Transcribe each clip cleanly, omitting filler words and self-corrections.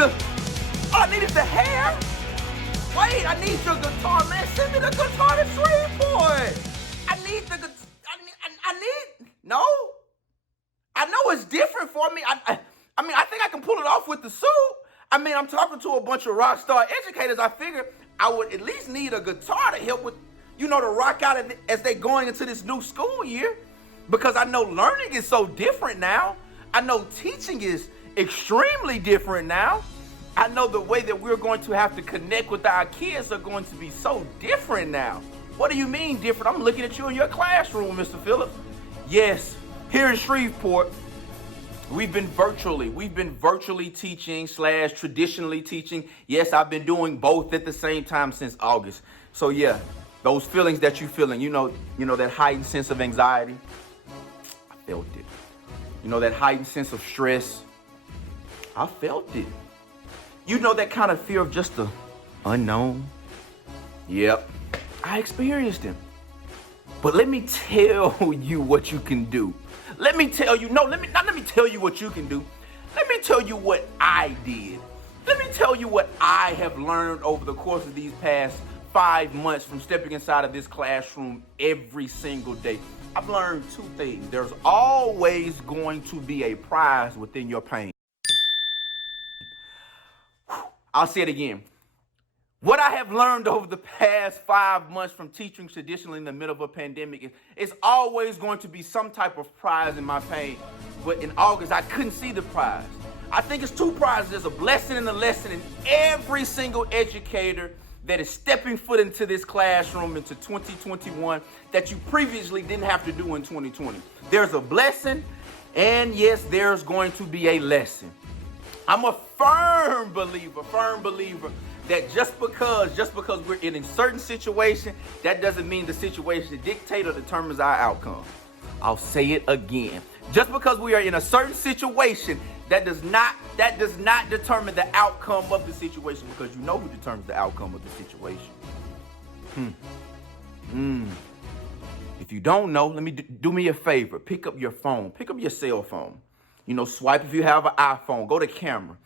I need is the hair. Wait, I need your guitar, man. Send me the guitar to Shreveport. I need the guitar. I need. No. I know it's different for me. I mean, I think I can pull it off with the suit. I mean, I'm talking to a bunch of rock star educators. I figured I would at least need a guitar to help with, to rock out as they going into this new school year. Because I know learning is so different now. I know teaching is extremely different now. I know the way that we're going to have to connect with our kids are going to be so different now. What do you mean different? I'm looking at you in your classroom, Mr. Phillips. Yes, here in Shreveport, we've been virtually teaching / traditionally teaching. Yes, I've been doing both at the same time since August. So yeah, those feelings that you're feeling, that heightened sense of anxiety, I felt it. That heightened sense of stress, I felt it. That kind of fear of just the unknown. Yep, I experienced it. But let me tell you what you can do. Let me tell you what you can do. Let me tell you what I did. Let me tell you what I have learned over the course of these past 5 months from stepping inside of this classroom every single day. I've learned two things. There's always going to be a prize within your pain. I'll say it again. What I have learned over the past 5 months from teaching traditionally in the middle of a pandemic is it's always going to be some type of prize in my pain. But in August, I couldn't see the prize. I think it's two prizes. There's a blessing and a lesson in every single educator that is stepping foot into this classroom into 2021 that you previously didn't have to do in 2020. There's a blessing, and yes, there's going to be a lesson. I'm a firm believer that just because we're in a certain situation, that doesn't mean the situation dictates or determines our outcome. I'll say it again. Just because we are in a certain situation, that does not determine the outcome of the situation, because you know who determines the outcome of the situation. If you don't know, do me a favor. Pick up your phone. Pick up your cell phone. Swipe if you have an iPhone. Go to camera.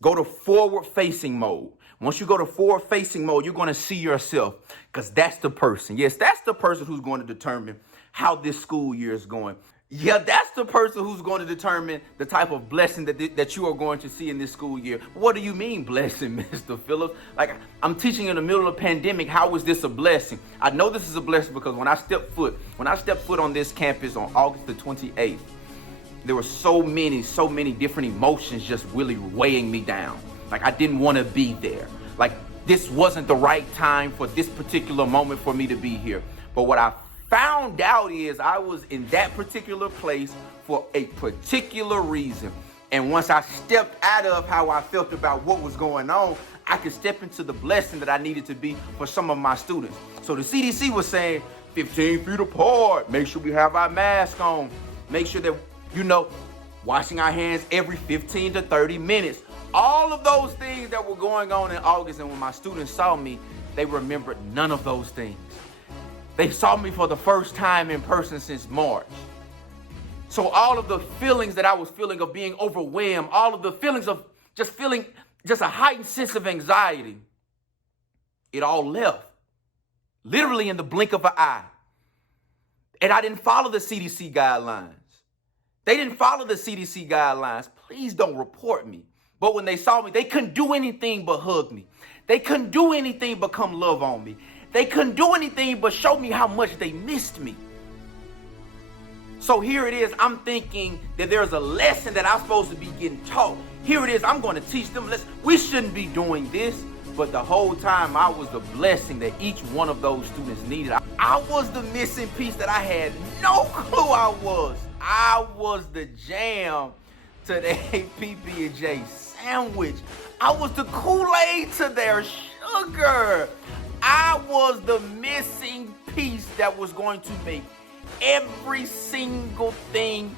Go to forward-facing mode. Once you go to forward-facing mode, you're going to see yourself, because that's the person. Yes, that's the person who's going to determine how this school year is going. Yeah, that's the person who's going to determine the type of blessing that you are going to see in this school year. What do you mean blessing, Mr. Phillips? Like, I'm teaching in the middle of a pandemic. How is this a blessing? I know this is a blessing because when I stepped foot on this campus on August the 28th, there were so many different emotions just really weighing me down. Like, I didn't want to be there. Like, this wasn't the right time for this particular moment for me to be here. But what I found out is I was in that particular place for a particular reason. And once I stepped out of how I felt about what was going on, I could step into the blessing that I needed to be for some of my students. So the CDC was saying 15 feet apart, make sure we have our mask on, make sure that, washing our hands every 15 to 30 minutes. All of those things that were going on in August, and when my students saw me, they remembered none of those things. They saw me for the first time in person since March. So all of the feelings that I was feeling of being overwhelmed, all of the feelings of just feeling just a heightened sense of anxiety, it all left, literally in the blink of an eye. And I didn't follow the CDC guidelines. They didn't follow the CDC guidelines. Please don't report me. But when they saw me, they couldn't do anything but hug me. They couldn't do anything but come love on me. They couldn't do anything but show me how much they missed me. So here it is. I'm thinking that there's a lesson that I'm supposed to be getting taught. Here it is. I'm going to teach them. We shouldn't be doing this. But the whole time, I was the blessing that each one of those students needed. I was the missing piece that I had no clue I was. I was the jam to the PB&J sandwich. I was the Kool-Aid to their sugar. I was the missing piece that was going to make every single thing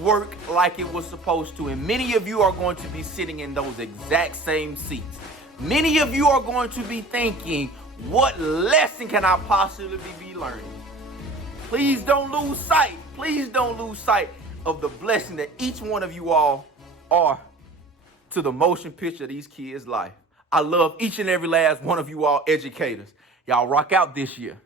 work like it was supposed to. And many of you are going to be sitting in those exact same seats. Many of you are going to be thinking, what lesson can I possibly be learning? Please don't lose sight. Please don't lose sight of the blessing that each one of you all are to the motion picture of these kids' life. I love each and every last one of you all educators. Y'all rock out this year.